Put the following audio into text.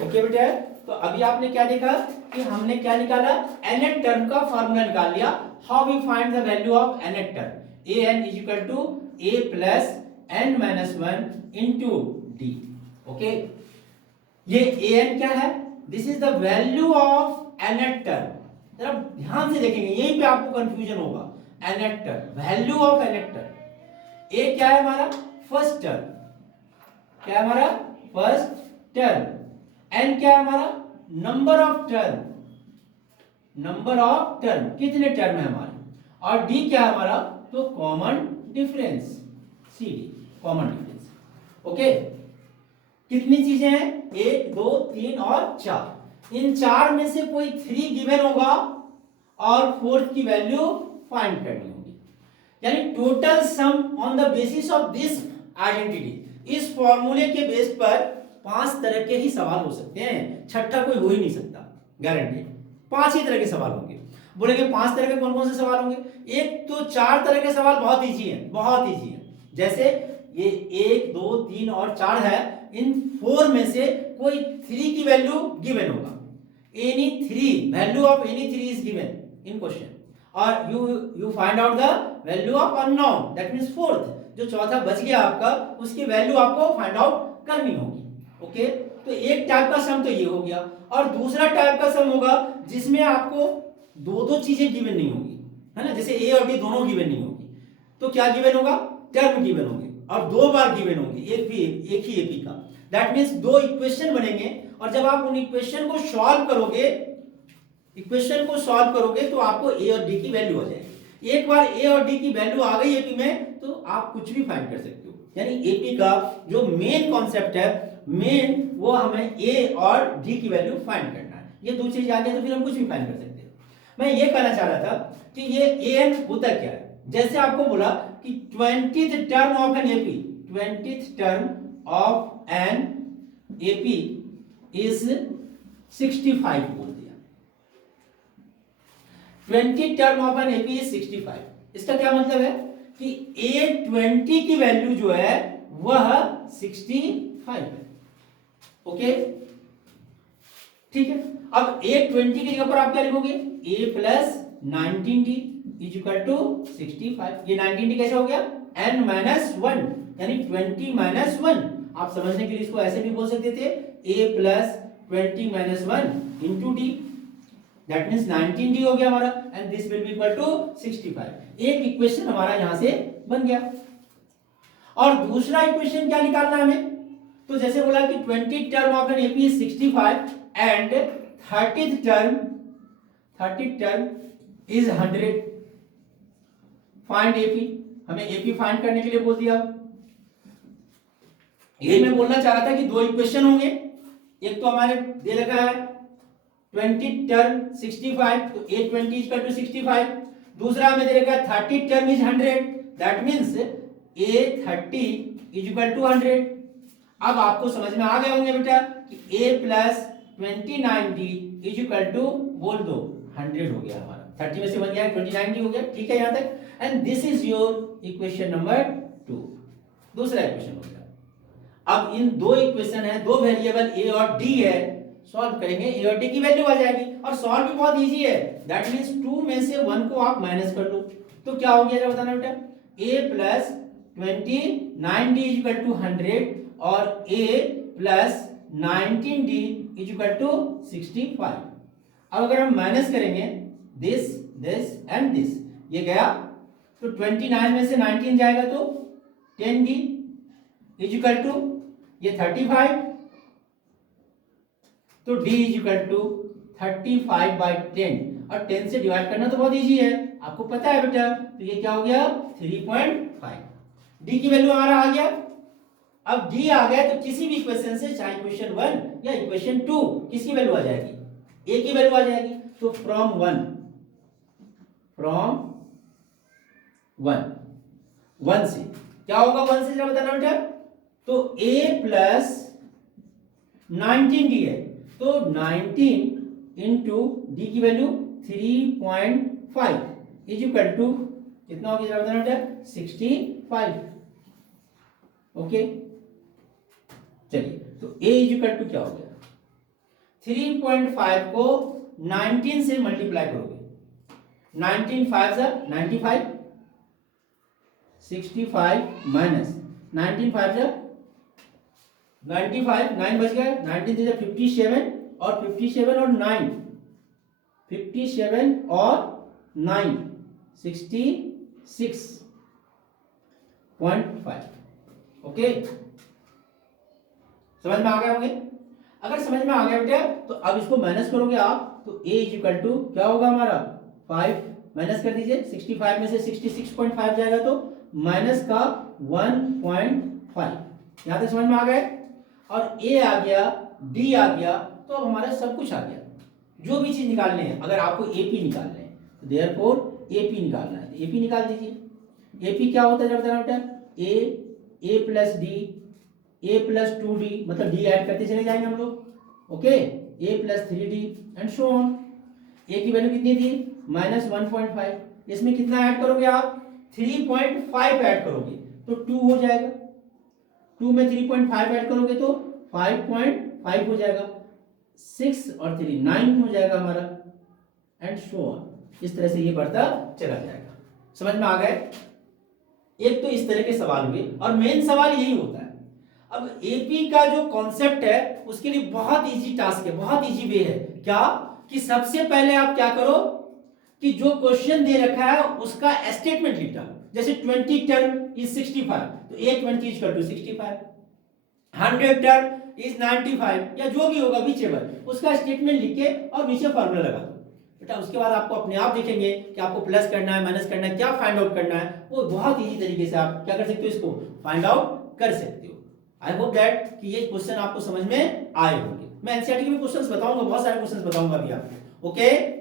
Okay बेटा, तो अभी आपने क्या देखा कि हमने क्या निकाला, nth टर्म का फॉर्मूला निकाल लिया। How we find the value of nth term, an is equal to a plus n minus 1 into D. Okay, ये an क्या है, this is the value of nth term. जरा ध्यान से देखेंगे, यहीं पे आपको कंफ्यूजन होगा। nth term, value of nth term, a क्या है हमारा फर्स्ट टर्म, क्या है हमारा फर्स्ट टर्म, n क्या है हमारा number of term, number of term कितने टर्म है हमारे, और d क्या है हमारा तो common difference, C D common difference. Okay, कितनी चीजें हैं, 1 2 3 और 4, इन 4 में से कोई 3 गिवन होगा और फोर्थ की वैल्यू फाइंड करनी होगी। यानी total sum on the basis of this identity, इस फॉर्मूले के बेस पर 5 तरह के ही सवाल हो सकते हैं, छठा कोई हो ही नहीं सकता, गारंटी 5 ही तरह के सवाल होंगे। बोलेंगे 5 तरह के कौन कौन से सवाल होंगे, एक तो 4 तरह के सवाल बहुत इजी है, बहुत इजी है। जैसे ये 1 2 3 और 4 है, इन 4 में से कोई 3 की वैल्यू गिवन होगा, any 3 value of any 3 is given in question, और you find out the value of unknown, that means fourth, जो चौथा बच गया आपका, उसकी वैल्यू आपको फाइंड आउट करनी होगी। ओके, तो एक टाइप का सम तो ये हो गया, और दूसरा टाइप का सम होगा जिसमें आपको दो दो चीजें गिवन नहीं होगी, है ना, जैसे ए और डी दोनों गिवन नहीं होगी, तो क्या गिवन होगा, टर्म गिवन होंगे और 2 बार गिवन होंगे, एक ही एपी का, दैट मींस 2 इक्वेशन बनेंगे, और जब आप उन इक्वेशन को सॉल्व करोगे, तो आपको ए और डी की वैल्यू आ जाएगी। एक बार ए और डी की वैल्यू आ गई एपी में, तो आप कुछ भी फाइंड कर सकते हो। यानी एपी का जो मेन कॉन्सेप्ट है, मेन वो हमें ए और डी की वैल्यू फाइंड करना है। ये दो चीज आ गई तो फिर हम कुछ भी फाइंड कर सकते हैं। मैं ये कहना चाह रहा था कि ये एन होता क्या है, जैसे आपको बोला कि 20th term of an AP, 20th term of an AP is 65 बोल दिया, 20 term of an AP is 65। इसका क्या मतलब है कि A20 की वैल्यू जो है वह 65 है। ओके, ठीक है, अब A20 की जगह पर आप क्या लिखोगे, A plus 19D is equal to 65। ये 19D कैसे हो गया, n माइनस 1, यानी 20 माइनस 1। आप समझने के लिए इसको ऐसे भी बोल सकते थे, A plus 20 minus 1 into D, that means 19D हो गया हमारा, and this will be equal to 65। एक इक्वेशन हमारा यहां से बन गया। और दूसरा इक्वेशन क्या निकालना है हमें, तो जैसे बोला कि 20 term of an AP is 65 and 30th term is 100, find AP. हमें एपी फाइंड करने के लिए बोल दिया। ये मैं बोलना चाह रहा था कि 2 इक्वेशन होंगे, एक तो हमारे दे रखा है 20 टर्म 65, तो A20 इज इक्वल टू 65, दूसरा हमें दे रखा है 30 term is 100, that means A30 is equal to 100। अब आपको समझ में आ गए होंगे बेटा कि A plus 29D is equal to बोल दो 100 हो गया हमारा, 30 में से बन गया 29D हो गया, ठीक है यहां तक, and this is your equation number 2, दूसरा इक्वेशन हो गया। अब इन 2 इक्वेशन है, 2 वेरिएबल A और D है, सॉल्व करेंगे A और D की वैल्यू आ जाएगी, और सॉल्व भी बहुत इजी है, दैट मींस 2 में से 1 को आप माइनस कर लो, तो क्या हो गया जरा बताना बेटा, A plus 29D is equal to 100 और A plus 19D is equal to 65। अब अगर हम माइनस करेंगे दिस एंड दिस, ये गया, तो 29 में से 19 जाएगा तो 10D इज इक्वल टू ये 35, तो D इज इक्वल टू 35/10, और 10 से डिवाइड करना तो बहुत इजी है, आपको पता है बेटा, तो ये क्या हो गया 3.5। D की वैल्यू हमारा आ गया। अब D आ गया तो किसी भी इक्वेशन से, चाहे इक्वेशन 1 या इक्वेशन 2, किसकी वैल्यू आ जाएगी, A की वैल्यू आ जाएगी। तो फ्रॉम 1 से क्या होगा, 1 से जरा बताना बेटा, तो A प्लस 19D है, तो 19 इंटू डी की वैल्यू 3.5 इज इक्वल टू कितना हो गया जरा बताना बेटा, 65। ओके, चलिए, तो A इज इक्वल टू क्या हो गया, 3.5 को 19 से मल्टीप्लाई करोगे, 19 5 जा 95, 65 माइनस 19 5 जा 95, 9 बच गया, 19 से 57 और 57 और 9, 57 और 9 66.5। ओके, समझ में आ गए होंगे? अगर समझ में आ गया बेटा तो अब इसको माइनस करोगे आप, तो a इज इक्वल टू क्या होगा हमारा 5, माइनस कर दीजिए, 65 में से 66.5 जाएगा तो माइनस का 1.5। यहां तक समझ में आ गए? और a आ गया, d आ गया, तो अब हमारा सब कुछ आ गया। जो भी चीज निकालने हैं, अगर आपको AP निकालना है तो देयरफॉर AP निकालना है, तो AP निकाल दीजिए। AP क्या होता है जब बेटा, a plus D, a plus 2d, मतलब d ऐड करते चले जाएंगे हम लोग। Okay, a plus 3d and so on. a की वैल्यू कितनी थी -1.5, इसमें कितना ऐड करोगे आप 3.5 ऐड करोगे तो 2 हो जाएगा, 2 में 3.5 ऐड करोगे तो 5.5 हो जाएगा, 6 और 3 9 हो जाएगा हमारा एंड सो ऑन। इस तरह से ये बढ़ता चला जाएगा। समझ में आ गए? एक तो इस तरह के सवाल हुए और मेन सवाल यही होता है। अब एपी का जो कॉन्सेप्ट है उसके लिए बहुत इजी टास्क है, बहुत इजी वे है। क्या कि सबसे पहले आप क्या करो कि जो क्वेश्चन दे रखा है उसका स्टेटमेंट लिख डालो। जैसे 20 टर्म इज 65, तो a20 is equal to 65, 100 term is 95, या जो भी होगा विचेवर, उसका स्टेटमेंट लिख के और नीचे फॉर्मूला लगा दो बेटा। उसके बाद आपको अपने आप देखेंगे कि आपको प्लस करना है, माइनस करना है, क्या फाइंड आउट करना है, वो बहुत इजी तरीके से आप क्या कर सकते हो, इसको फाइंड आउट कर सकते हो। आई होप दैट कि ये क्वेश्चन आपको समझ में आए होंगे। मैं एनसीईआरटी के भी क्वेश्चंस बताऊंगा, बहुत सारे क्वेश्चंस बताऊंगा अभी आपको। ओके।